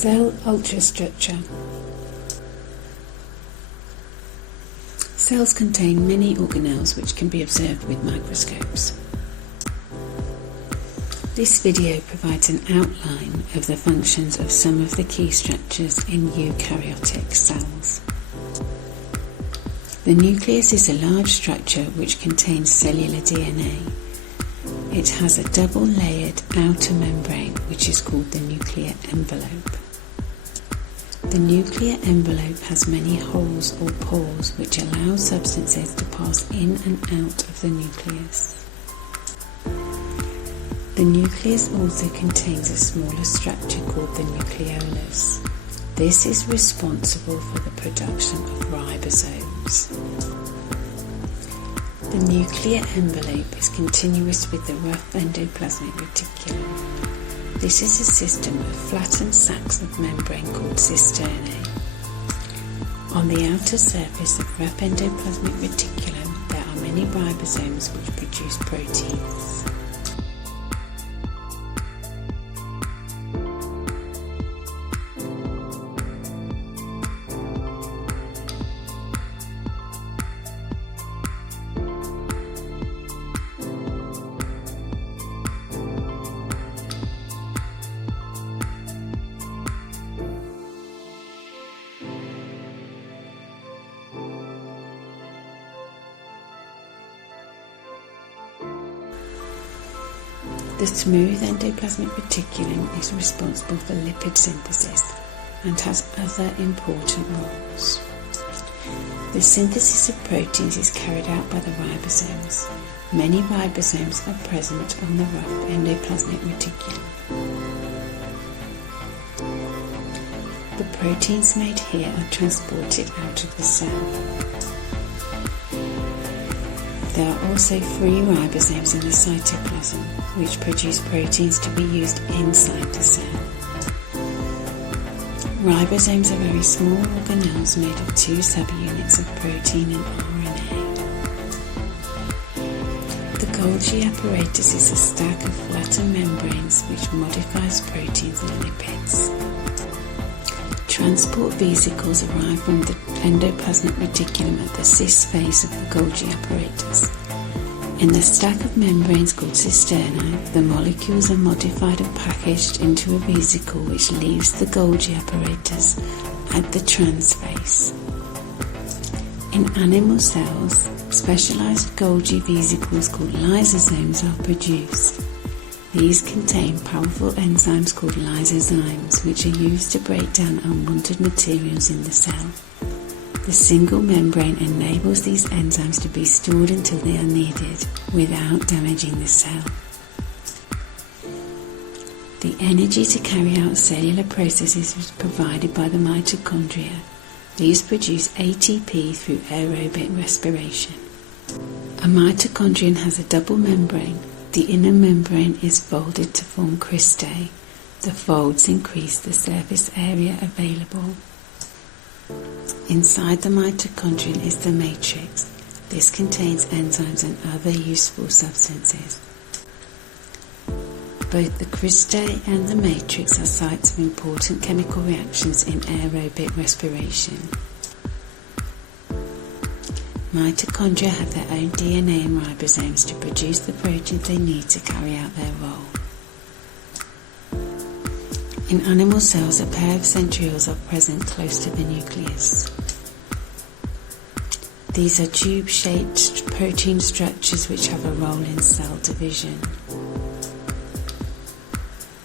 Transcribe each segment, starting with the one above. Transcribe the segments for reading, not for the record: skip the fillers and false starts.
Cell Ultrastructure. Cells contain many organelles which can be observed with microscopes. This video provides an outline of the functions of some of the key structures in eukaryotic cells. The nucleus is a large structure which contains cellular DNA. It has a double-layered outer membrane which is called the nuclear envelope. The nuclear envelope has many holes or pores which allow substances to pass in and out of the nucleus. The nucleus also contains a smaller structure called the nucleolus. This is responsible for the production of ribosomes. The nuclear envelope is continuous with the rough endoplasmic reticulum. This is a system of flattened sacs of membrane called cisternae. On the outer surface of rough endoplasmic reticulum there are many ribosomes which produce proteins. The smooth endoplasmic reticulum is responsible for lipid synthesis and has other important roles. The synthesis of proteins is carried out by the ribosomes. Many ribosomes are present on the rough endoplasmic reticulum. The proteins made here are transported out of the cell. There are also free ribosomes in the cytoplasm, which produce proteins to be used inside the cell. Ribosomes are very small organelles made of two subunits of protein and RNA. The Golgi apparatus is a stack of flattened membranes which modifies proteins and lipids. Transport vesicles arrive from the endoplasmic reticulum at the cis phase of the Golgi apparatus. In the stack of membranes called cisternae, the molecules are modified and packaged into a vesicle which leaves the Golgi apparatus at the trans phase. In animal cells, specialized Golgi vesicles called lysosomes are produced. These contain powerful enzymes called lysozymes, which are used to break down unwanted materials in the cell. The single membrane enables these enzymes to be stored until they are needed, without damaging the cell. The energy to carry out cellular processes is provided by the mitochondria. These produce ATP through aerobic respiration. A mitochondrion has a double membrane. The inner membrane is folded to form cristae. The folds increase the surface area available. Inside the mitochondrion is the matrix. This contains enzymes and other useful substances. Both the cristae and the matrix are sites of important chemical reactions in aerobic respiration. Mitochondria have their own DNA and ribosomes to produce the proteins they need to carry out their role. In animal cells, a pair of centrioles are present close to the nucleus. These are tube-shaped protein structures which have a role in cell division.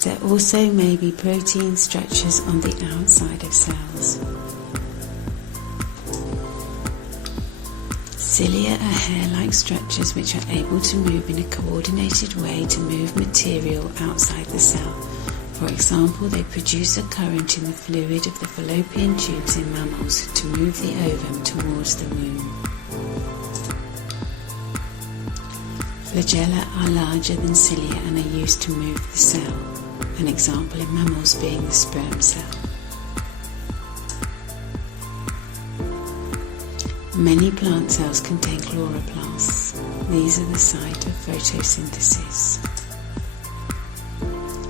There also may be protein structures on the outside of cells. Cilia are hair-like structures which are able to move in a coordinated way to move material outside the cell. For example, they produce a current in the fluid of the fallopian tubes in mammals to move the ovum towards the womb. Flagella are larger than cilia and are used to move the cell, an example in mammals being the sperm cell. Many plant cells contain chloroplasts. These are the site of photosynthesis.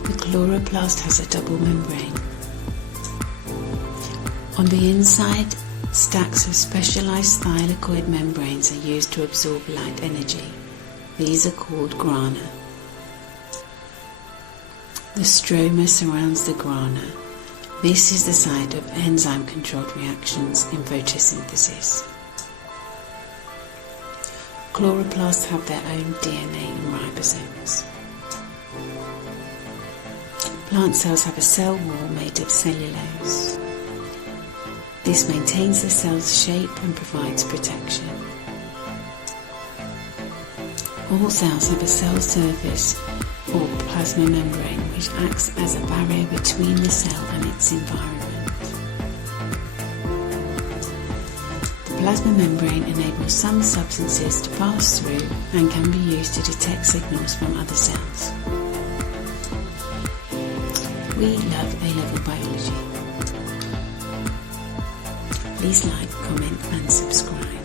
The chloroplast has a double membrane. On the inside, stacks of specialized thylakoid membranes are used to absorb light energy. These are called grana. The stroma surrounds the grana. This is the site of enzyme-controlled reactions in photosynthesis. Chloroplasts have their own DNA and ribosomes. Plant cells have a cell wall made of cellulose. This maintains the cell's shape and provides protection. All cells have a cell surface or plasma membrane which acts as a barrier between the cell and its environment. The plasma membrane enables some substances to pass through and can be used to detect signals from other cells. We love A-level biology. Please like, comment and subscribe.